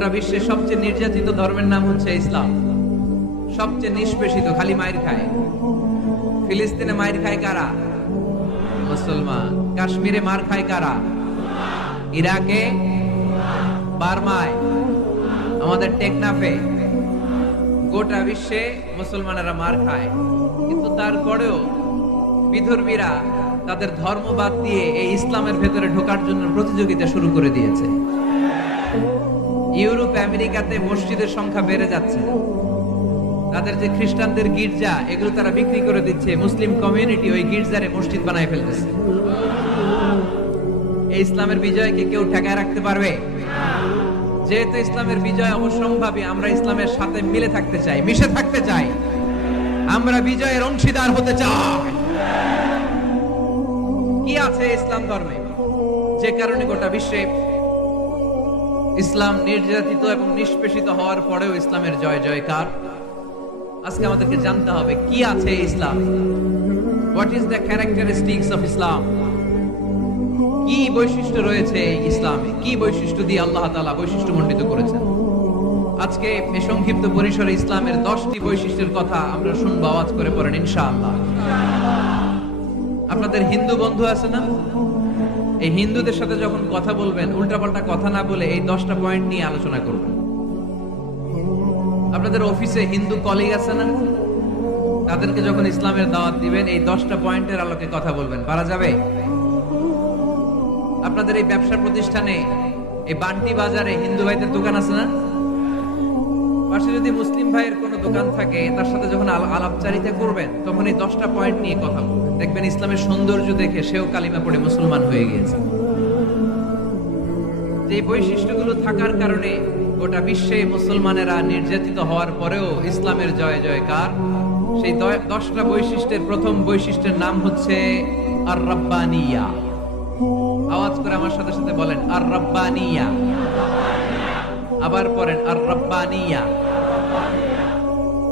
গোটা বিশ্বের সবচেয়ে নির্যাতিত ধর্মের নাম হচ্ছে ইসলাম। সবচেয়ে নিষ্পেষিত, খালি মায়ের খায়। ফিলিস্তিনে মায়ের খায় কারা? মুসলমান। কাশ্মীরে মার খায় কারা? ইরাকে, বার্মায়, আমাদের টেকনাফে, গোটা বিশ্বে মুসলমানেরা মার খায়। কিন্তু তারপরেও বিধর্মীরা তাদের ধর্ম বাদ দিয়ে এই ইসলামের ভেতরে ঢোকার জন্য প্রতিযোগিতা শুরু করে দিয়েছে। ইউরোপ, আমেরিকাতে মসজিদের সংখ্যা বেড়ে যাচ্ছে। তাদের যে খ্রিস্টানদের গির্জা, এগুলো তারা বিক্রি করে দিচ্ছে। মুসলিম কমিউনিটি ওই গির্জারে মসজিদ বানায় ফেলতেছে। এই ইসলামের বিজয়কে কেউ ঠেকায় রাখতে পারবে? যেহেতু ইসলামের বিজয় অবশ্যম্ভাবী, আমরা ইসলামের সাথে মিলে থাকতে চাই, মিশে থাকতে চাই। আমরা বিজয়ের অংশীদার হতে চাই। কি আছে ইসলাম ধর্মে যে কারণে গোটা বিশ্বে ইসলাম নির্যাতিত এবং নিষ্পেষিত হওয়ার পরেও ইসলামের জয় জয়কার? আজকে আমাদেরকে জানতে হবে কি আছে ইসলাম। What is the characteristics of Islam? কি বৈশিষ্ট্য রয়েছে ইসলামে? কি বৈশিষ্ট্য দিয়ে আল্লাহ তাআলা বৈশিষ্ট্য মণ্ডিত করেছেন? আজকে এই সংক্ষিপ্ত পরিসরে ইসলামের 10টি বৈশিষ্ট্যের কথা আমরা শুনবো। আওয়াজ করে পড়েন ইনশাআল্লাহ। আপনাদের হিন্দু বন্ধু আছে না? এই হিন্দুদের সাথে যখন কথা বলবেন, উল্টাপাল্টা কথা না বলে এই 10টা পয়েন্ট নিয়ে আলোচনা করবেন। আপনাদের অফিসে হিন্দু কলিগ আছে না? তাদেরকে যখন ইসলামের দাওয়াত দিবেন, এই 10টা পয়েন্টের আলোকে কথা বলবেন। পারা যাবে? আপনাদের এই ব্যবসা প্রতিষ্ঠানে, এই বান্টি বাজারে হিন্দু ভাইদের দোকান আছে না? পাশে যদি মুসলিম ভাইয়ের কোনো দোকান থাকে, তার সাথে যখন আলাপচারিতা করবেন, তখন এই 10টা পয়েন্ট নিয়ে কথা বলবেন। দেখবেন ইসলামের সৌন্দর্য দেখে সেও কালিমা পড়ে মুসলমান হয়ে গিয়েছে। যে বৈশিষ্ট্যগুলো থাকার কারণে গোটা বিশ্বে মুসলমানেরা নির্যাতিত হওয়ার পরেও ইসলামের জয় জয়কার। সেই 10টা বৈশিষ্ট্যের প্রথম বৈশিষ্ট্যের নাম হচ্ছে আর রাব্বানিয়া। আওয়াজ করে আমার সাথে সাথে বলেন আর রাব্বানিয়া। আবার পড়েন আর রাব্বানিয়া।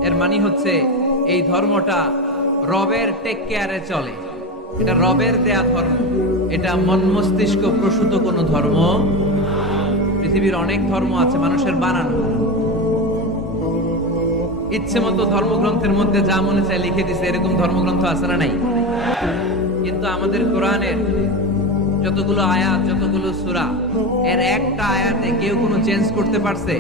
এর মানে হচ্ছে এই ধর্মটা রবের টেক কেয়ারে চলে। এটা রবের দেয়া ধর্ম। এটা মন মস্তিষ্ক প্রসূত কোনো ধর্ম। পৃথিবীর অনেক ধর্ম আছে মানুষের বানানো। ইচ্ছে মতো ধর্মগ্রন্থের মধ্যে যা মনে চায় লিখে দিছে, এরকম ধর্মগ্রন্থ আছে না নাই? কিন্তু আমাদের কোরআনের যতগুলো আয়াত, যতগুলো সূরা, এর একটা আয়াতে কেউ কোনো চেঞ্জ করতে পারছে?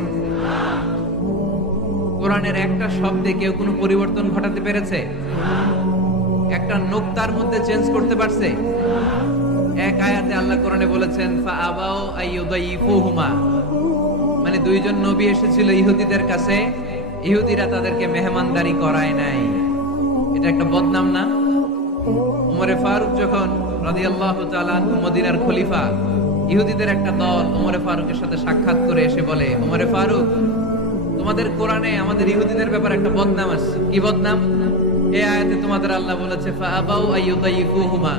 কোরআনের একটা শব্দে কেউ কোনো পরিবর্তন ঘটাতে পেরেছে? একটা নোক্তার মধ্যে চেঞ্জ করতে পারছে? এক আয়াতে আল্লাহ কোরআনে বলেছেন ফাআবাউ আইয়ুদাইফুহুমা, মানে দুইজন নবী এসেছিল ইহুদিদের কাছে, ইহুদিরা তাদেরকে মেহমানদারি করায় নাই। এটা একটা বদনাম না? উমরে ফারুক যখন রাদিয়াল্লাহু তাআলা আনহু মদিনার খলিফা, ইহুদিদের একটা দল উমরে ফারুকের সাথে সাক্ষাৎ করে এসে বলে, উমরে ফারুক, তোমাদের কোরআনে আমাদের ইহুদিদের ব্যাপারে একটা বদনাম আছে। কি বদনাম? এই আয়াতে তোমাদের আল্লাহ বলেছে ফাআবাউ আইয়ুদাইফুহুমা,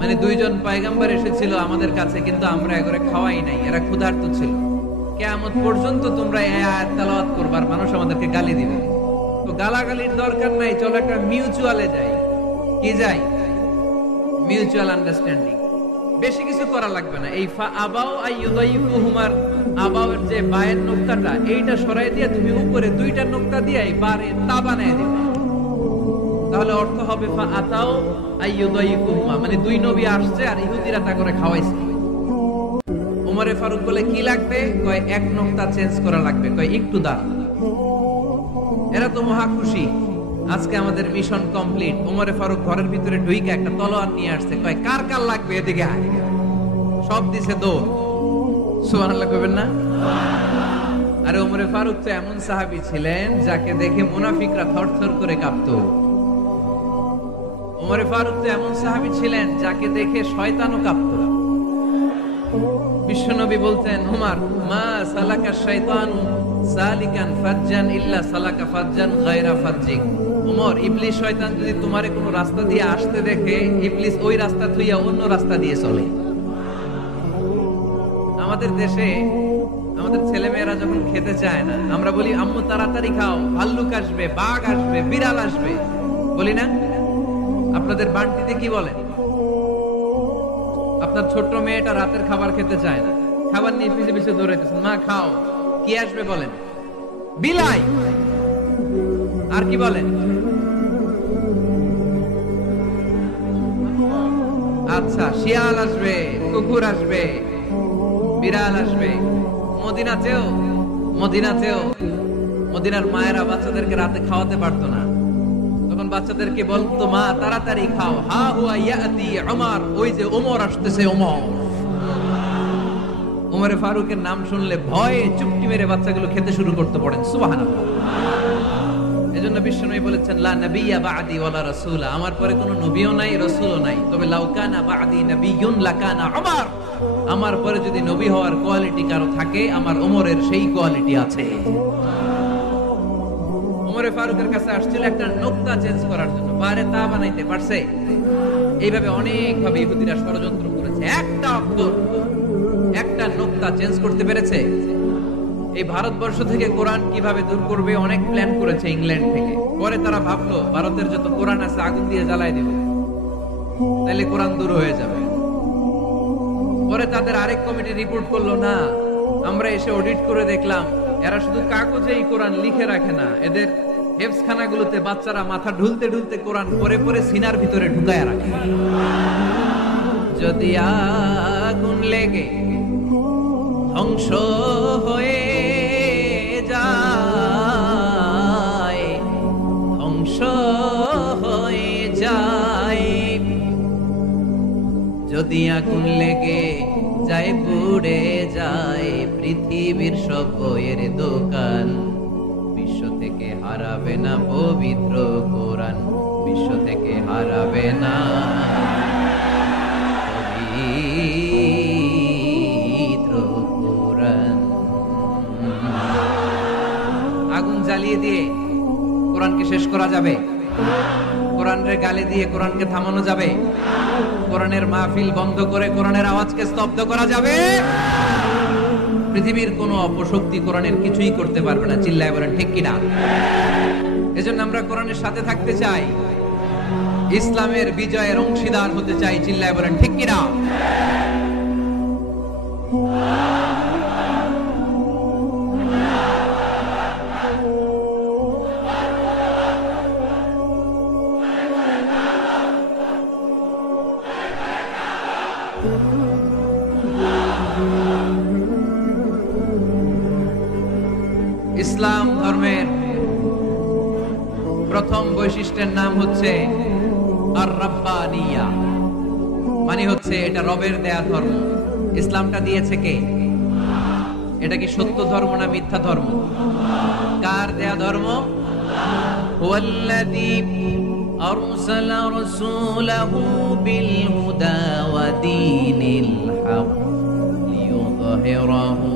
মানে দুইজন পয়গম্বর এসেছিল আমাদের কাছে, কিন্তু আমরা এগুলো খাওয়াই নাই, এরা ক্ষুধার্ত ছিল। কিয়ামত পর্যন্ত তোমরা এই আয়াত তেলাওয়াত করবে আর মানুষ আমাদেরকে গালি দিবে। তো গালাগালির দরকার নাই, চলো একটা মিউচুয়ালে যাই। কি যাই? Mutual understanding. বেশি কিছু করা লাগবে না। এই ফাআবাউ আইয়ুদাইফুহুমার আবাউর যে বায়ের নোক্তাটা, এইটা সরাই দিয়ে তুমি উপরে দুইটা নোক্তা দিয়ে এই বারে তা বানায় দিবে। তাহলে অর্থ হবে ফাআতাউ আইয়ুদাইফুহুমা, মানে দুই নবী আসছে আর ইহুদিরা তা করে খাওয়াইছে। উমরে ফারুক বলে কি লাগবে? কয় এক নোক্তা চেঞ্জ করা লাগবে। কয় একটু দাঁড়ান। এরা তো মহা খুশি, আজকে আমাদের মিশন কমপ্লিট। উমরে ফারুক ঘরের ভিতরে ঢুইকে একটা তলোয়ার নিয়ে আসছে। কয় কার কার লাগবে? এদিকে আয়। সব দিছে দৌড়। সুবহানাল্লাহ কইবেন না? আরে উমরে ফারুক তো এমন সাহাবী ছিলেন যাকে দেখে মুনাফিকরা থরথর করে কাঁপতো। উমরে ফারুক তো এমন সাহাবী ছিলেন যাকে দেখে শয়তানও কাঁপতো। বিশ্বনবী বলতেন, উমর, মা সালাকা শাইতানু সালিকান ফাজ্জান ইল্লা সালাকা ফাজ্জান গায়রা ফাজ্জিক। উমর, ইবলিস শয়তান যদি তোমারে কোনো রাস্তা দিয়ে আসতে দেখে, ইবলিস ওই রাস্তা থুইয়া অন্য রাস্তা দিয়ে চলে। আমাদের দেশে আমাদের ছেলেমেয়েরা যখন খেতে চায় না, আমরা বলি আম্মু তাড়াতাড়ি খাও, ভাল্লুক আসবে, বাঘ আসবে, বিড়াল আসবে, বলি না? আপনাদের বান্টিতে কি বলেন? আপনার ছোট্ট মেয়েটা রাতের খাবার খেতে চায় না, খাবার নিয়ে পিছে পিছে দৌড়াইতেছেন, মা খাও, কি আসবে বলেন? বিলাই। আর কি বলেন? আচ্ছা, শিয়াল আসবে, কুকুর আসবে, বিড়াল আসবে। মদিনাতেও মদিনার মায়েরা বাচ্চাদেরকে রাতে খাওয়াতে পারতো না, তখন বাচ্চাদেরকে বলতো, মা তাড়াতাড়ি খাও, হা হুয়া ইয়াতি ওমর, ওই যে ওমর আসতেছে। ওমরে ফারুকের নাম শুনলে ভয়ে চুপটি মেরে বাচ্চাগুলো খেতে শুরু করতে পড়েন। সুবহানাল্লাহ। এজন্য বিশ্বনবী বলেছেন, লা নাবিয়্যা বা'দি ওয়ালা রাসূলা, আমার পরে কোনো নবীও নাই, রাসূলও নাই, তবে লাউ কানা বা'দি নাবিয়্যুন লাকানা ওমর, আমার পরে যদি নবী হওয়ার কোয়ালিটি কারো থাকে, আমার ওমরের সেই কোয়ালিটি আছে। ওমরে ফারুকের কাছে আসছিল একটা নোকতা চেঞ্জ করার জন্য, বারে তা বানাইতে পারছে? এইভাবে অনেক ভাবে ইহুদিরা ষড়যন্ত্র করেছে, একটা অক্ষর, একটা নোকতা চেঞ্জ করতে পেরেছে? এই ভারতবর্ষ থেকে কোরআন কিভাবে দূর করবে অনেক প্ল্যান করেছে ইংল্যান্ড থেকে। পরে তারা ভাবলো ভারতের যত কোরআন আছে আগুন দিয়ে জ্বালায় দেব, তাহলে কোরআন দূর হয়ে যাবে। পরে তাদের আরেক কমিটি রিপোর্ট করলো, না, আমরা এসে অডিট করে দেখলাম এরা শুধু কাগজেই কোরআন লিখে রাখে না, এদের হেফজখানাগুলোতে বাচ্চারা মাথা ঢুলতে ঢুলতে কোরআন পরে পরে সিনার ভিতরে ঢুকায় রাখে। যদি আগুন লেগে ধ্বংস হয়ে যায়, ধ্বংস হয়ে যায়, যদি আগুন লেগে যায় পুড়ে যায় পৃথিবীর সব বইয়ের দোকান, বিশ্ব থেকে হারাবে না পবিত্র কোরআন, বিশ্ব থেকে হারাবে না পবিত্র কোরআন। আগুন জ্বালিয়ে দিয়ে কোরআনকে শেষ করা যাবে? কোরআনের গালি দিয়ে কোরআনকে থামানো যাবে? কোরআনের মাহফিল বন্ধ করে কোরআনের আওয়াজকে স্তব্ধ করা যাবে? পৃথিবীর কোন অপশক্তি কোরআনের কিছুই করতে পারবে না। চিল্লায় বলেন ঠিক কিনা? এজন্য আমরা কোরআনের সাথে থাকতে চাই, ইসলামের বিজয়ের অংশীদার হতে চাই। চিল্লায় বলেন ঠিক কিনা? ইসলাম ধর্মের প্রথম বৈশিষ্ট্যের নাম হচ্ছে আর-রাব্বানিয়া, মানে হচ্ছে এটা রবের দেয়া ধর্ম। ইসলামটা দিয়েছে কে? এটা কি সত্য ধর্ম না মিথ্যা ধর্ম? কার দেয়া ধর্ম? হুয়াল্লাযী আরসালা রাসূলাহু বিল হুদা ওয়া দীনিল হক লিইয়ুযহিরাহু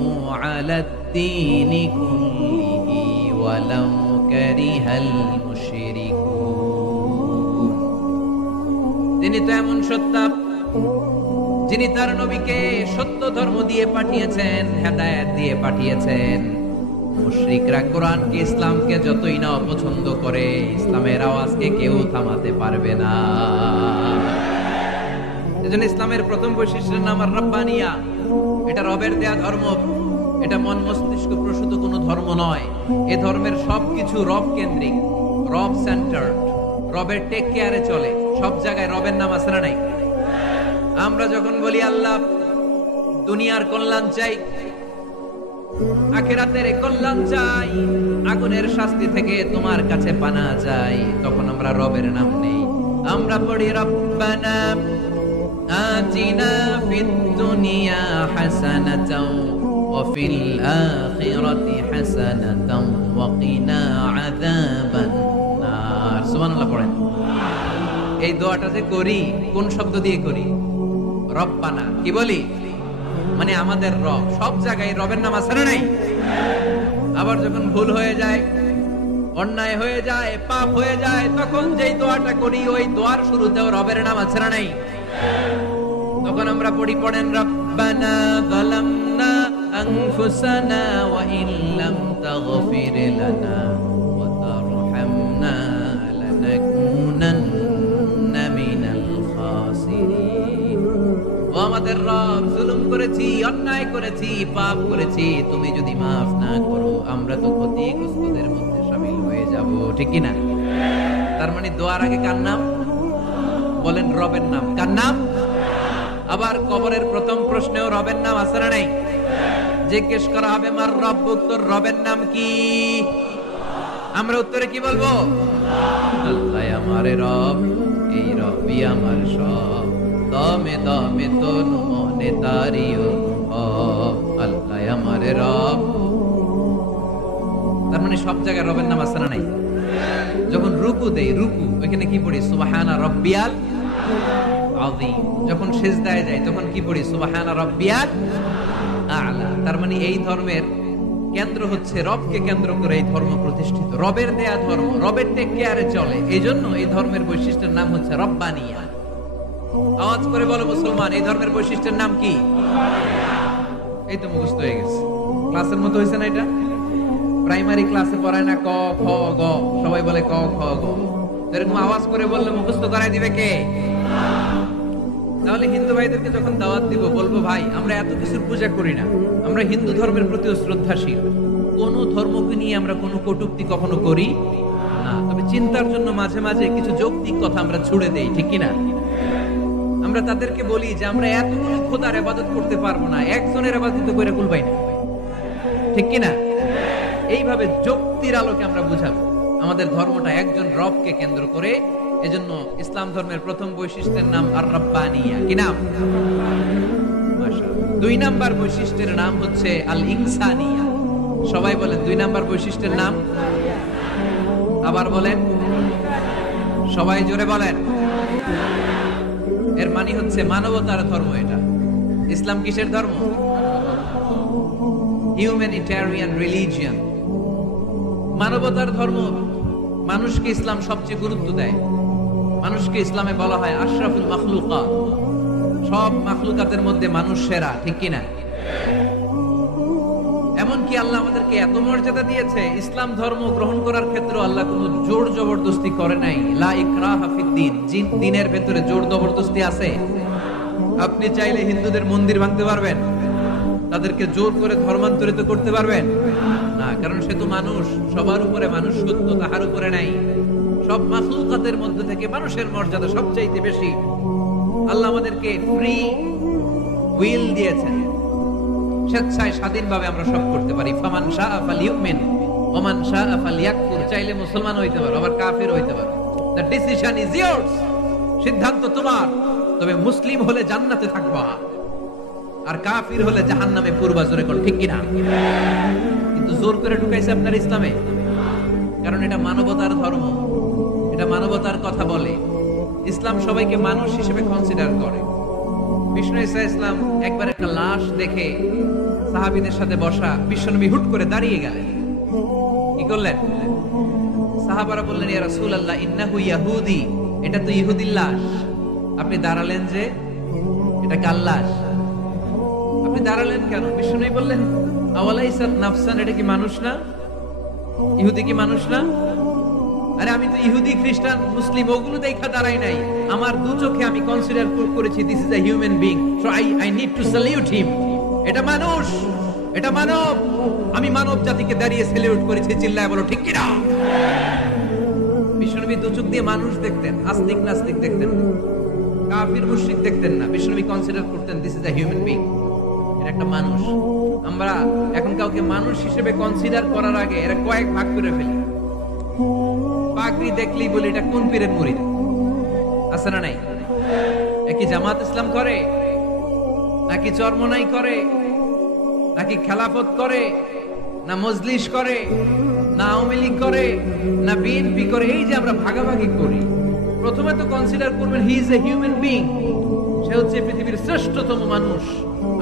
আলাদ দীনি কুল্লিহি ওয়ালাউ কারিহাল মুশরিকুন। তিনি তো এমন সত্তা যিনি তার নবীকে সত্য ধর্ম দিয়ে পাঠিয়েছেন, হেদায়েত দিয়ে পাঠিয়েছেন। মুশরিকরা কোরআনকে, ইসলামকে যতই না অপছন্দ করে, ইসলামের আওয়াজকে কেউ থামাতে পারবে না। এজন্য ইসলামের প্রথম বৈশিষ্ট্যের নাম আর-রাব্বানিয়া। এটা রবের দেয়া ধর্ম, এটা মন মস্তিষ্ক প্রসূত কোনো ধর্ম নয়। এ ধর্মের সবকিছু রব কেন্দ্রিক, রব সেন্টার্ড, রবের টেক কেয়ারে চলে। সব জায়গায় রবের নাম আছে না নাই? আমরা যখন বলি আল্লাহ দুনিয়ার কল্যাণ চাই, আখিরাতের কল্যাণ চাই, আগুনের শাস্তি থেকে তোমার কাছে পানা চাই, তখন আমরা রবের নাম নেই। আমরা পড়ি রব্বানা আতিনা ফিদ দুনিয়া হাসানাতাও ওয়া ফিল আখিরাতি হাসানাতাও ওয়া কিনা আযাবান নার। সুবহানাল্লাহ পড়েন। এই দোয়াটা যে করি, কোন শব্দ দিয়ে করি? রব্বানা। কি বলি? মানে আমাদের রব। সব জায়গায় রবের নাম আছে না নাই? আবার যখন ভুল হয়ে যায়, অন্যায় হয়ে যায়, পাপ হয়ে যায়, তখন যেই দোয়াটা করি ওই দোয়ার শুরুতেও রবের নাম আছে না নাই? তখন আমরা পড়েন রব্বানা যালামনা আনফুসানা ওয়া ইল্লাম তাগফির লানা ওয়া তারহামনা লানাকুনান্না মিনাল খাসিরিন। ও আমাদের রব, জুলুম করেছি, অন্যায় করেছি, পাপ করেছি, তুমি যদি মাফ না করো আমরা তো ক্ষতিগ্রস্তদের মধ্যে শামিল হয়ে যাব, ঠিক কি না? তার মানে দোয়ার আগে কার নাম বলেন? রবের নাম। কার নাম? আবার কবরের প্রথম প্রশ্নেও রবের নাম আছে না নাই? জিজ্ঞেস করা হবে মার রব্বুক, তোর রবের নাম কি? আমরা উত্তরে কি বলবো? আল্লাহ আমারে রব, এই রবি আমার সব, দমে দমে তনু মনে তারি অনুভব, আল্লাহ আমারে রব। তার মানে সব জায়গায় রবের নাম আছে না নাই? যখন রুকু দেই, রুকু ওইখানে কি পড়ি? সুবহানা রাব্বিয়াল আযীম। যখন সিজদায় যাই তখন কি পড়ি? সুবহানা রাব্বিয়াল আ'লা। তার মানে এই ধর্মের কেন্দ্র হচ্ছে রবকে কেন্দ্র করে এই ধর্ম প্রতিষ্ঠিত, রবের দেয়া ধর্ম, রবের টেক কেয়ারে চলে। এই জন্য এই ধর্মের বৈশিষ্ট্যের নাম হচ্ছে রব্বানিয়া। আওয়াজ করে বলো মুসলমান, এই ধর্মের বৈশিষ্ট্যের নাম কি? এই তো মুখস্থ হয়ে গেছে। ক্লাসের মতো হয়েছে না এটা? প্রাইমারি ক্লাসে পড়ায় না ক খ গ, সবাই বলে ক খ গ। এরকম আওয়াজ করে বললে মুখস্থ করাই দিবে কে? তাহলে হিন্দু ভাইদেরকে যখন দাওয়াত দিব বলবো, ভাই আমরা এত কিছুর পূজা করি না, আমরা হিন্দু ধর্মের প্রতিও শ্রদ্ধাশীল, কোন ধর্মকে নিয়ে আমরা কোনো কটূক্তি কখনো করি না, তবে চিন্তার জন্য মাঝে মাঝে কিছু যৌক্তিক কথা আমরা ছুড়ে দেই, ঠিক কিনা? আমরা তাদেরকে বলি যে আমরা এতগুলো খোদার ইবাদত করতে পারবো না, একজনের ইবাদত করে কুলবাই না, ঠিক কিনা? এইভাবে যুক্তির আলোকে আমরা বুঝাবো আমাদের ধর্মটা একজন রবকে কেন্দ্র করে। এজন্য ইসলাম ধর্মের প্রথম বৈশিষ্ট্যের নাম আর রাব্বানিয়া। কি নাম? মাশাআল্লাহ। দুই নাম্বার বৈশিষ্ট্যের নাম হচ্ছে আল ইনসানিয়া। সবাই বলেন দুই নাম্বার বৈশিষ্ট্যের নাম। আবার বলেন, সবাই জোরে বলেন। এর মানে হচ্ছে মানবতার ধর্ম এটা। ইসলাম কিসের ধর্ম? হিউম্যানিটেরিয়ান রিলিজিয়ন, মানবতার ধর্ম। মানুষকে ইসলাম সবচেয়ে গুরুত্ব দেয়। মানুষকে ইসলামে বলা হয় আশরাফুল মাখলুকাত, সব মাখলুকাতের মধ্যে মানুষ সেরা, ঠিক কিনা? এমনকি আল্লাহ আমাদেরকে এত মর্যাদা দিয়েছে, ইসলাম ধর্ম গ্রহণ করার ক্ষেত্রে আল্লাহ কোনো জোর জবরদস্তি করে নাই। লা ইকরাহা ফিদ্দিন, দ্বীনের ভেতরে জোর জবরদস্তি আছে? আপনি চাইলে হিন্দুদের মন্দির ভাঙতে পারবেন, তাদেরকে জোর করে ধর্মান্তরিত করতে পারবেন না, কারণ সে তো মানুষ, সবার উপরে মানুষ সত্য, তাহার উপরে নাই। সব মাখলুকাতের মধ্যে থেকে মানুষের মর্যাদা সবচাইতে বেশি। আল্লাহ আমাদেরকে ফ্রি উইল দিয়েছেন, স্বেচ্ছায় স্বাধীনভাবে আমরা সব করতে পারি। ফামান শাআ ফালিউমিন ওয়া মান শাআ ফালিয়াকফুর। চাইলে মুসলমান হইতে পারো, আবার কাফির হইতে পারো। দ্য ডিসিশন ইজ ইয়ার্স, সিদ্ধান্ত তোমার। তবে মুসলিম হলে জান্নাতে থাকবা, আর কাফির হলে জাহান্নামে পূর্বা। জোরে কোন ঠিক কিনা? কিন্তু জোর করে ঢুকাইছে আপনার ইসলামে, কারণ এটা মানবতার ধর্ম, এটা মানবতার কথা বলে। ইসলাম সবাইকে মানুষ হিসেবে কনসিডার করে। বিষ্ণু ঈসা ইসলাম একবার একটা লাশ দেখে সাহাবীদের সাথে বসা, বিশ্বনবী হুট করে দাঁড়িয়ে গেলেন। কি করলেন? সাহাবারা বললেন, ইয়া রাসূলুল্লাহ ইন্নাহু ইয়াহুদি, এটা তো ইহুদির লাশ। আপনি দাঁড়ালেন যে, এটা কার লাশ? আপনি দাঁড়ালেন কেন? বিষ্ণু বললেন, আওয়ালাইসাত নাফসান, এটা কি মানুষ না? ইহুদি কি মানুষ না? আরে আমি তো ইহুদি, খ্রিস্টান, মুসলিম ওগুলো দেখা দাঁড়াই নাই, আমার দু চোখে আমি কনসিডার করেছি this is a human being, so I need to salute হিম। এটা মানুষ, এটা মানব। আমি মানব জাতিকে দাঁড়িয়ে স্যালিউট করেছি। চিল্লায় বলো ঠিক কিনা? বিশ্বনবী দু চোখ দিয়ে মানুষ দেখতেন, আস্তিক নাস্তিক দেখতেন, কাফির মুশরিক দেখতেন না। বিশ্বনবী কনসিডার করতেন this is a human being, এটা একটা মানুষ। আমরা এখন কাউকে মানুষ হিসেবে কনসিডার করার আগে এরা কয়েক ভাগ করে ফেলি। পাগড়ি দেখলেই বলি এটা কোন পীরের মুরিদ, আছে না নাই? একই জামাত ইসলাম করে, নাকি চরমনাই করে, নাকি খেলাফত করে, না মজলিস করে, না আওয়ামী লীগ করে, না বিএনপি করে? এই যে আমরা ভাগাভাগি করি, প্রথমে তো কনসিডার করবেন he is a human being, সে হচ্ছে পৃথিবীর শ্রেষ্ঠতম মানুষ,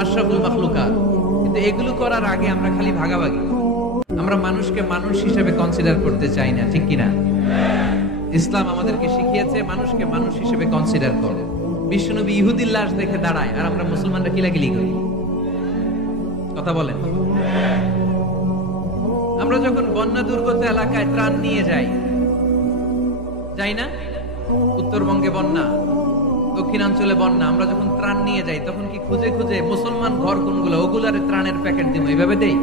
আশরাফুল মাখলুকাত। কিন্তু এগুলো করার আগে আমরা খালি ভাগাভাগি, আমরা মানুষকে মানুষ হিসেবে কনসিডার করতে চাই না, ঠিক কিনা? ইসলাম আমাদেরকে শিখিয়েছে মানুষকে মানুষ হিসেবে কনসিডার করো। বিশ্বনবী ইহুদির লাশ দেখে দাঁড়ায়, আর আমরা মুসলমানরা কিলাকিলি করি। কথা বলেন। আমরা যখন বন্যা দুর্গত এলাকায় ত্রাণ নিয়ে যাই, যাই না? উত্তরবঙ্গে বন্যা, দক্ষিণাঞ্চলে বন্যা, আমরা যখন ত্রাণ নিয়ে যাই তখন কি খুঁজে খুঁজে মুসলমান ঘর কোনগুলো ওগুলার ত্রাণের প্যাকেট দিব এইভাবে দেই?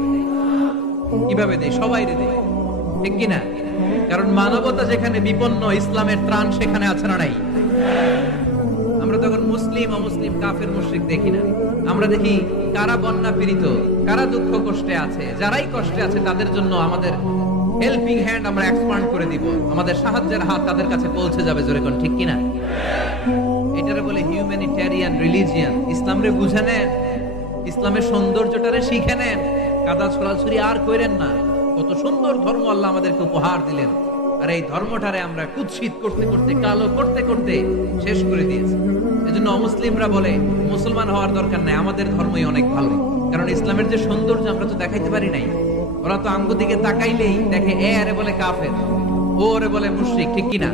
কিভাবে দেই? সবাই দেই, ঠিক কিনা? কারণ মানবতা যেখানে বিপন্ন, ইসলামের ত্রাণ সেখানে আছে না নাই? আমরা তখন মুসলিম অমুসলিম কাফের মুশরিক দেখি না, আমরা দেখি কারা বন্যা পীড়িত, কারা দুঃখ কষ্টে আছে, যারাই কষ্টে আছে তাদের জন্য আমাদের হেল্পিং হ্যান্ড আমরা এক্সপান্ড করে দিব, আমাদের সাহায্যের হাত তাদের কাছে পৌঁছে যাবে। জোরে কোন ঠিক কিনা? এটারে বলে হিউম্যানিটেরিয়ান রিলিজিয়ান। ইসলামরে বুঝে নেন, ইসলামের সৌন্দর্যটারে শিখে নেন, কাদা ছড়াছড়ি আর কইরেন না। কত সুন্দর ধর্ম আল্লাহ আমাদেরকে উপহার দিলেন, আর এই ধর্মটারে আমরা কুৎসিত করতে করতে, কালো করতে করতে শেষ করে দিয়েছি। এজন্য অমুসলিমরা বলে মুসলমান হওয়ার দরকার নাই, আমাদের ধর্মই অনেক ভালো। কারণ ইসলামের যে সৌন্দর্য আমরা তো দেখাইতে পারি নাই। ওরা তো আঙ্গু দিকে তাকাইলেই দেখে এ আরে বলে কাফের, ও ওরে বলে মুশরিক, ঠিক কিনা?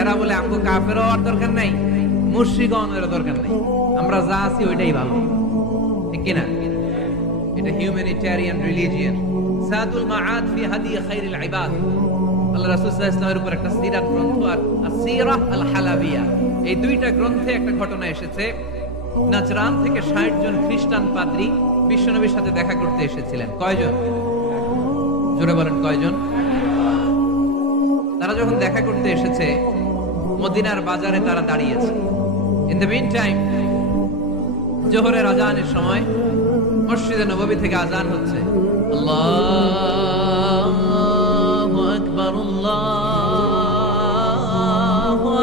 এরা বলে আঙ্গু কাফের হওয়ার দরকার নাই, মুশরিক হওয়ার দরকার নাই, আমরা যা আছি ওইটাই ভালো, ঠিক কিনা? এটা হিউম্যানিটেরিয়ান রিলিজিয়ান। সাদুল মাআদ ফি হাদি খায়রিল ইবাদ, আল্লাহ রাসূল সাল্লাল্লাহু আলাইহি ওয়াসাল্লামের উপর একটা সিরাত গ্রন্থ আর আসিরাহ আল হালাবিয়া, এই দুইটা গ্রন্থে একটা ঘটনা এসেছে। নাজরান থেকে ৬০ জন খ্রিস্টান পাদ্রী বিশ্বনবীর সাথে দেখা করতে এসেছিলেন। কয়জন? জোরে বলেন কয়জন? তারা যখন দেখা করতে এসেছে, মদিনার বাজারে তারা দাঁড়িয়েছে। ইন দ্য মিন টাইম জোহরের আজানের সময় মসজিদে নববী থেকে আজান হচ্ছে। আল্লাহু আকবার, আল্লাহু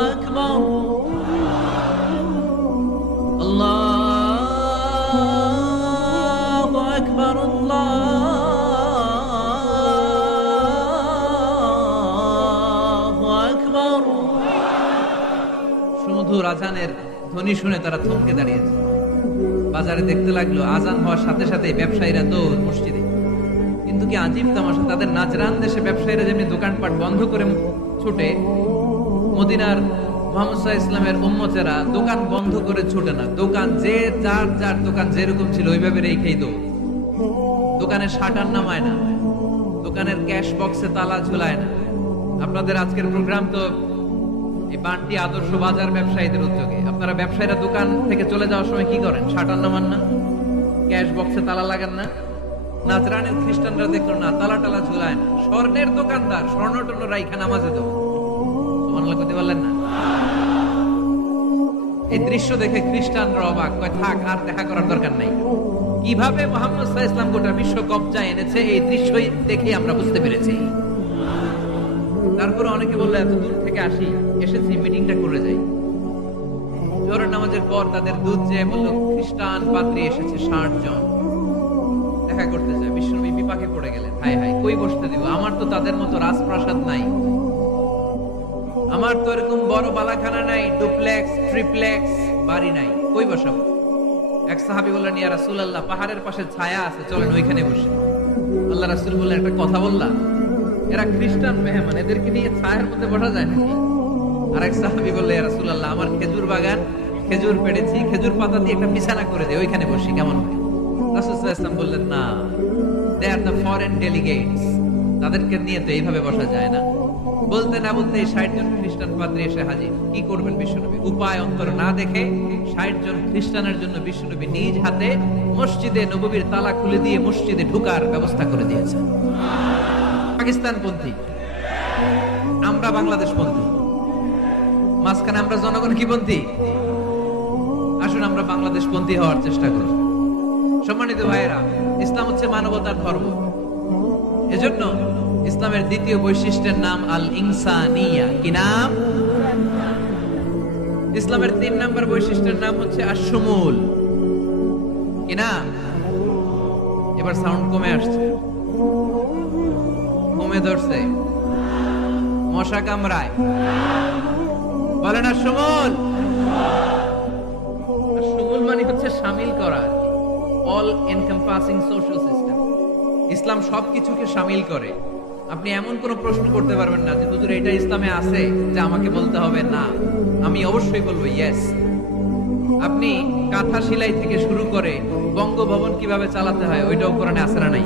আকবার, আল্লাহু আকবার, আল্লাহু আকবার। সুমধুর আজানের ধ্বনি শুনে তারা থমকে দাঁড়িয়েছে। বাজারে দেখতে লাগলো আজান হওয়ার সাথে সাথে ব্যবসায়ীরা দৌড় মসজিদে। কিন্তু কি আজীব তামাশা, তাদের নাজরান দেশে ব্যবসায়ীরা যেমনি দোকানপাট বন্ধ করে ছুটে, মদিনার মুহাম্মদ সাল্লাল্লাহু আলাইহি ইসলামের উম্মতেরা দোকান বন্ধ করে ছুটে না। দোকান যে যার যার দোকান যেরকম ছিল ওইভাবে রেখেই দৌড়। দোকানের শাটার নামায় না, দোকানের ক্যাশ বক্সে তালা ঝুলায় না। আপনাদের আজকের প্রোগ্রাম তো এই বান্টি আদর্শ বাজার ব্যবসায়ীদের উদ্যোগে। আপনারা ব্যবসায়ীরা দোকান থেকে চলে যাওয়ার সময় কি করেন? শাটার নামান না, ক্যাশ বক্সে তালা লাগান না। নাজরানের খ্রিস্টানরা দেখলো না, তালা টালা ঝুলায় না। স্বর্ণের দোকানদার স্বর্ণ টর্ণ রাইখা নামাজে দেব। সুবহানাল্লাহ কইতে পারলেন না? এই দৃশ্য দেখে খ্রিস্টানরা অবাক, কয় থাক আর দেখা করার দরকার নাই। কিভাবে মুহাম্মদ সাল্লাল্লাহু আলাইহি ওয়াসাল্লাম গোটা বিশ্ব কবজায় এনেছে এই দৃশ্যই দেখে আমরা বুঝতে পেরেছি। তারপরে অনেকে বললো এত দূর থেকে এসেছি মিটিংটা করে যাই। জোহরের নামাজের পর তাদের দুধ যে বললো খ্রিস্টান পাদ্রী এসেছে ৬০ জন দেখা করতে চায়। বিশ্বনবী বিপাকে পড়ে গেলেন, হায় হায় কই বসতে দিব, আমার তো তাদের মতো রাজপ্রাসাদ নাই, আমার তো এরকম বড় বালাখানা নাই, ডুপ্লেক্স ট্রিপ্লেক্স বাড়ি নাই, কই বসাবো? এক সাহাবী বললেন, ইয়া রাসূলুল্লাহ পাহাড়ের পাশে ছায়া আছে, চলেন ওইখানে বসি। আল্লাহ রাসূল বললেন, একটা কথা বললা, এরা খ্রিস্টান মেহমান, এদেরকে নিয়ে ছায়ার মধ্যে বসা যায় নাকি? আরেক সাহাবী বললেন, ইয়া রাসূলুল্লাহ আমার খেজুর বাগান, খেজুর পেড়েছি, খেজুর পাতা দিয়ে একটা বিছানা করে দে, ওইখানে বসি, কেমন হয়? রাসূল সাল্লাল্লাহু আলাইহি ওয়াসাল্লাম বললেন, না, দে আর দ্য ফরেন ডেলিগেটস, তাদেরকে নিয়ে তো এইভাবে বসা যায় না। বলতে না বলতে ৬০ জন খ্রিস্টান পাদ্রী এসে হাজির। কি করবেন বিশ্বনবী? উপায় অন্তর না দেখে ৬০ জন খ্রিস্টানের জন্য বিশ্বনবী নিজ হাতে মসজিদে নববীর তালা খুলে দিয়ে মসজিদে ঢোকার ব্যবস্থা করে দিয়েছেন। পাকিস্তানপন্থী, আমরা বাংলাদেশপন্থী, মাঝখানে আমরা জনগণ কি পন্থী? আসুন আমরা বাংলাদেশপন্থী হওয়ার চেষ্টা করি। সম্মানিত ভাইয়েরা, ইসলাম হচ্ছে মানবতার ধর্ম। এজন্য ইসলামের দ্বিতীয় বৈশিষ্ট্যের নাম আল ইনসানিয়া। কি নাম? ইসলামের ৩ নম্বর বৈশিষ্ট্যের নাম হচ্ছে আশ-শুমুল। কি নাম? এবার সাউন্ড কমে আসছে, কমে ধরছে, মশা কামড়ায়, বলেন আশ-শুমুল। আশ-শুমুল মানে হচ্ছে শামিল করা, অল এনকম্পাসিং সোশ্যাল সিস্টেম। ইসলাম সবকিছুকে শামিল করে। আপনি এমন কোন প্রশ্ন করতে পারবেন না যে হুজুর এটা ইসলামে আছে যে আমাকে বলতে হবে না, আমি অবশ্যই বলবো ইয়েস। আপনি কাঁথা সেলাই থেকে শুরু করে বঙ্গভবন কিভাবে চালাতে হয় ওইটাও কোরআনে আছে না নাই?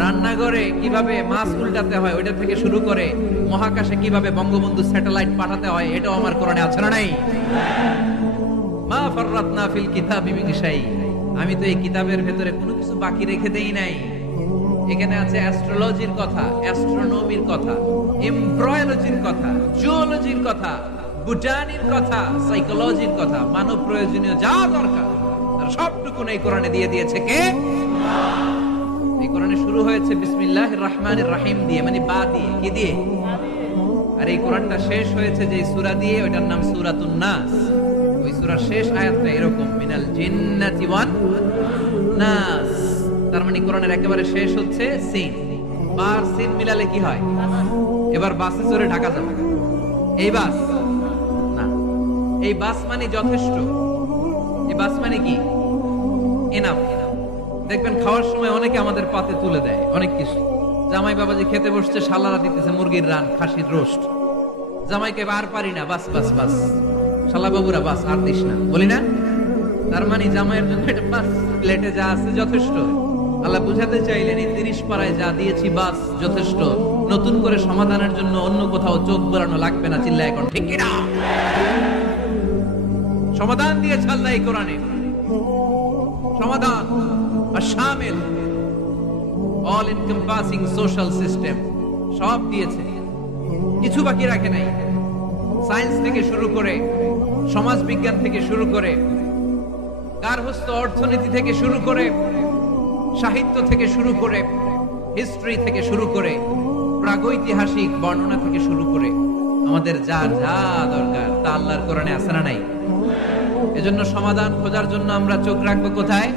রান্নাঘরে কিভাবে মাছ উল্টাতে হয় ওইটা থেকে শুরু করে মহাকাশে কিভাবে বঙ্গবন্ধু স্যাটেলাইট পাঠাতে হয় এটাও আমার কোরআনে আছে না নাই? মা ফাররাতনা ফিল কিতাবি মিন শাই, আমি তো এই কিতাবের ভেতরে কোনো কিছু বাকি রেখে দেই নাই। এখানে আছে অ্যাস্ট্রোলজির কথা, অ্যাস্ট্রোনমির কথা, এমব্রয়োলজির কথা, জুওলজির কথা, বুটানির কথা, সাইকোলজির কথা, মানব প্রয়োজনীয় যা দরকার তার সবটুকু এই কোরআনে দিয়ে দিয়েছে কে? এই কোরআনে শুরু হয়েছে বিসমিল্লাহির রহমানির রহিম দিয়ে, মানে বা দিয়ে, কি দিয়ে? আর এই কোরআনটা শেষ হয়েছে যে সূরা দিয়ে, ওটার নাম সূরাতুন নাস। ওই সূরার শেষ আয়াতটা এরকম, মিনাল জিন্নাতি ওয়ান নাস। তার মানে কোরআনের একেবারে শেষ হচ্ছে সিন। বার সিন মিলালে কি হয়? এবার বাসে চড়ে ঢাকা যাবে। এই বাস না, এই বাস মানে যথেষ্ট। এই বাস মানে কি? এনাফ। দেখবেন খাওয়ার সময় অনেকে আমাদের পাতে তুলে দেয় অনেক কিছু। জামাই বাবাজি খেতে বসছে, শালারা দিতেছে মুরগির রান, খাসির রোস্ট। জামাইকে আর পারি না, বাস বাস বাস, শালা বাবুরা বাস, আর দিস না, বলি না? তার মানে জামাইয়ের জন্য এটা বাস, প্লেটে যা আছে যথেষ্ট। আল্লাহ বুঝাতে চাইলেন এই 30 পারায় যা দিয়েছি বাস যথেষ্ট, নতুন করে সমাধানের জন্য অন্য কোথাও চোখ বোলানো লাগবে না। চিল্লা এখন ঠিক কিনা? সমাধান দিয়েছে আল্লাহ এই কোরআনে, সমাধান আর শামিল, অল এনকম্পাসিং সোশ্যাল সিস্টেম সব দিয়েছে, কিছু বাকি রাখে নাই। সায়েন্স থেকে শুরু করে, সমাজ বিজ্ঞান থেকে শুরু করে, গার্হস্থ্য অর্থনীতি থেকে শুরু করে, সাহিত্য থেকে শুরু করে, হিস্ট্রি থেকে শুরু করে, প্রাগৈতিহাসিক বর্ণনা থেকে শুরু করে, আমাদের যা যা দরকার তা আল্লাহর কোরআনে আছে না নাই? এজন্য সমাধান খোঁজার জন্য আমরা চোখ রাখবো কোথায়?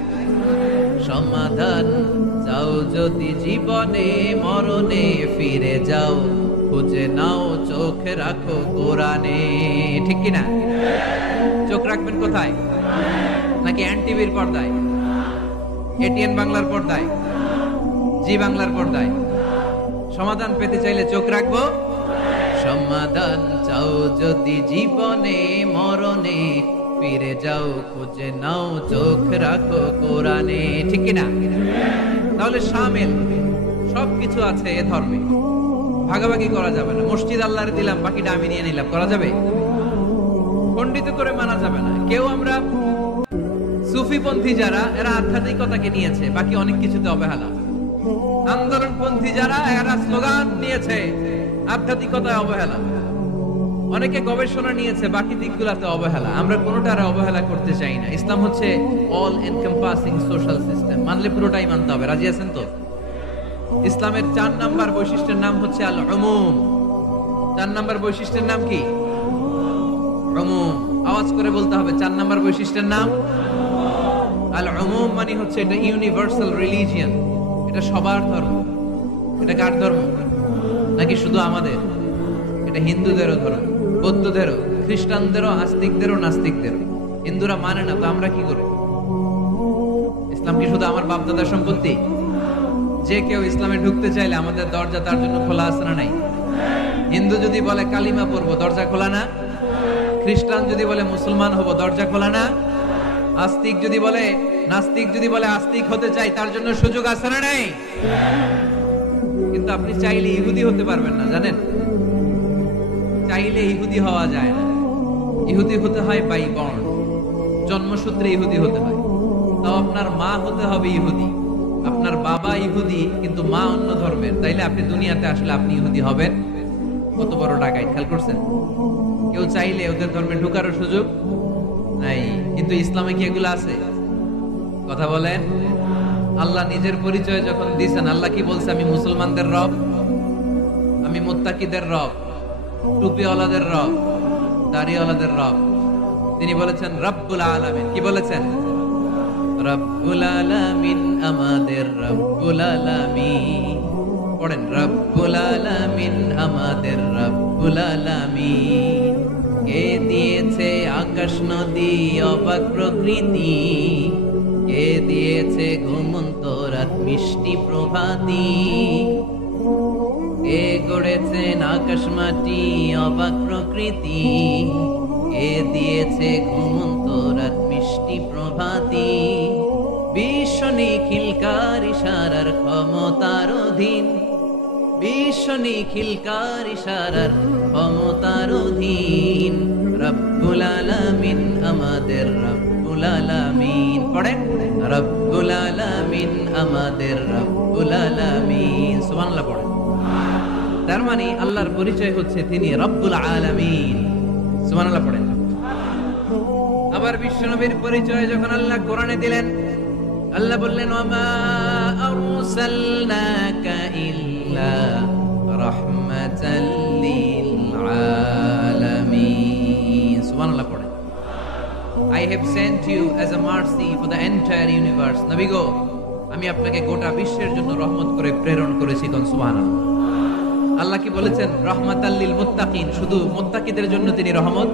সমাধান চাও যদি জীবনে মরণে, ফিরে যাও খুঁজে নাও, চোখ রাখো কোরআনে। ঠিক কিনা? চোখ রাখবেন কোথায়? নাকি এনটিভির পর্দায়, এটিএন বাংলার পর্দায়, জি বাংলার পর্দায়? সমাধান পেতে চাইলে চোখ রাখবো। সমাধান চাও যদি জীবনে মরণে, ফিরে যাও খুঁজে নাও, চোখ রাখো কোরআনে। ঠিক কিনা? তাহলে শামিল সবকিছু আছে এ ধর্মে, ভাগাভাগি করা যাবে না। মসজিদ আল্লাহরে দিলাম, বাকিটা আমি নিয়ে নিলাম, করা যাবে? খণ্ডিত করে মানা যাবে না। কেউ আমরা সুফিপন্থী যারা, এরা আধ্যাত্মিকতাকে নিয়েছে, বাকি অনেক কিছুতে অবহেলা। আন্দোলনপন্থী যারা, এরা স্লোগান নিয়েছে, আধ্যাত্মিকতায় অবহেলা। অনেকে গবেষণা নিয়েছে, বাকি দিকগুলোতে অবহেলা। আমরা কোনোটার অবহেলা করতে চাই না। ইসলাম হচ্ছে অল এনকম্পাসিং সোশ্যাল সিস্টেম, মানলে পুরোটাই মানতে হবে। রাজি আছেন তো? ইসলামের 4 নাম্বার বৈশিষ্ট্যের নাম হচ্ছে আল উমুম। 4 নাম্বার বৈশিষ্ট্যের নাম কি? উমুম। আওয়াজ করে বলতে হবে, 4 নাম্বার বৈশিষ্ট্যের নাম আল উমুম। মানে হচ্ছে এটা ইউনিভার্সাল রিলিজিয়ন, এটা সবার ধর্ম। এটা কার ধর্ম? নাকি শুধু আমাদের? এটা হিন্দুদেরও ধর্ম, বৌদ্ধদেরও, খ্রিস্টানদেরও, আস্তিকদেরও, নাস্তিকদেরও। হিন্দুরা মানে না তো আমরা কি করি? ইসলাম কি শুধু আমার বাপদাদার সম্পত্তি? যে কেউ ইসলামে ঢুকতে চাইলে আমাদের দরজা তার জন্য খোলা আছে না নাই? হিন্দু যদি বলে কালিমা পড়বো, দরজা খোলা না? খ্রিস্টান যদি বলে মুসলমান হব, দরজা খোলা না? আস্তিক যদি বলে, নাস্তিক যদি বলে আস্তিক হতে চাই, তার জন্য সুযোগ আছে না নাই? কিন্তু আপনি চাইলে ইহুদি হতে পারবেন না, জানেন? চাইলে ইহুদি হওয়া যায় না। ইহুদি হতে হয় বাই বর্ন, জন্মসূত্রে ইহুদি হতে হয়। তাও আপনার মা হতে হবে ইহুদি, আপনার বাবা ইহুদি কিন্তু মা অন্য ধর্মের, তাইলে আপনি দুনিয়াতে আসলে আপনি ইহুদি হবেন। কত বড় ডাকাইত, খেয়াল করছেন? কেউ চাইলে ওদের ধর্মে ঢুকারও সুযোগ নাই। কিন্তু ইসলামে কি এগুলো আছে? কথা বলেন। আল্লাহ নিজের পরিচয় যখন দিয়েছেন, আল্লাহ কি বলছে? আমি মুসলমানদের রব, আমি মুত্তাকিদের রব, টুপিওয়ালাদের রব, দাড়িওয়ালাদের রব। তিনি বলেছেন রব্বুল আলামিন। কি বলেছেন? রব্বুল আলামিন, আমাদের রব্বুল আলামিন। পড়েন, রব্বুল আলামিন, আমাদের রব্বুল আলামিন। কে দিয়েছে আকাশ নদী অবাক প্রকৃতি, কে দিয়েছে ঘুমন্ত রাত মিষ্টি প্রভাতী, কে গড়েছেন আকাশ মাটি অবাক প্রকৃতি, কে দিয়েছে ঘুমন্ত রাত মিষ্টি প্রভাতী। বিশ্ব নিখিলকার ইশারার ক্ষমতার অধীন, বিশ্ব নিখিলকার ইশারার ক্ষমতার অধীন। রব্বুল রব্বুল আলামিন আমাদের রব্বুল আলামিন। পড়েন, রব্বুল আলামিন আমাদের রব্বুল আলামিন। সুবহানাল্লাহ পড়েন। তার মানে আল্লাহর পরিচয় হচ্ছে তিনি রব্বুল আলামিন। সুবহানাল্লাহ পড়েন। আবার বিশ্বনবীর পরিচয় যখন আল্লাহ কোরআনে দিলেন, আল্লাহ বললেন ওয়ামা আরসালনাকা ইল্লা রাহমাতাল লিল আলামিন। সুবহানাল্লাহ পড়েন। I have sent you as a mercy for the entire universe. নবী গো, আমি আপনাকে গোটা বিশ্বের জন্য রহমত করে প্রেরণ করেছি। কোন সুবহানাল্লাহ। আল্লাহ কি বলেছেন? রহমাতাল লিল মুত্তাকিন, শুধু মুত্তাকিদের জন্য তিনি রহমত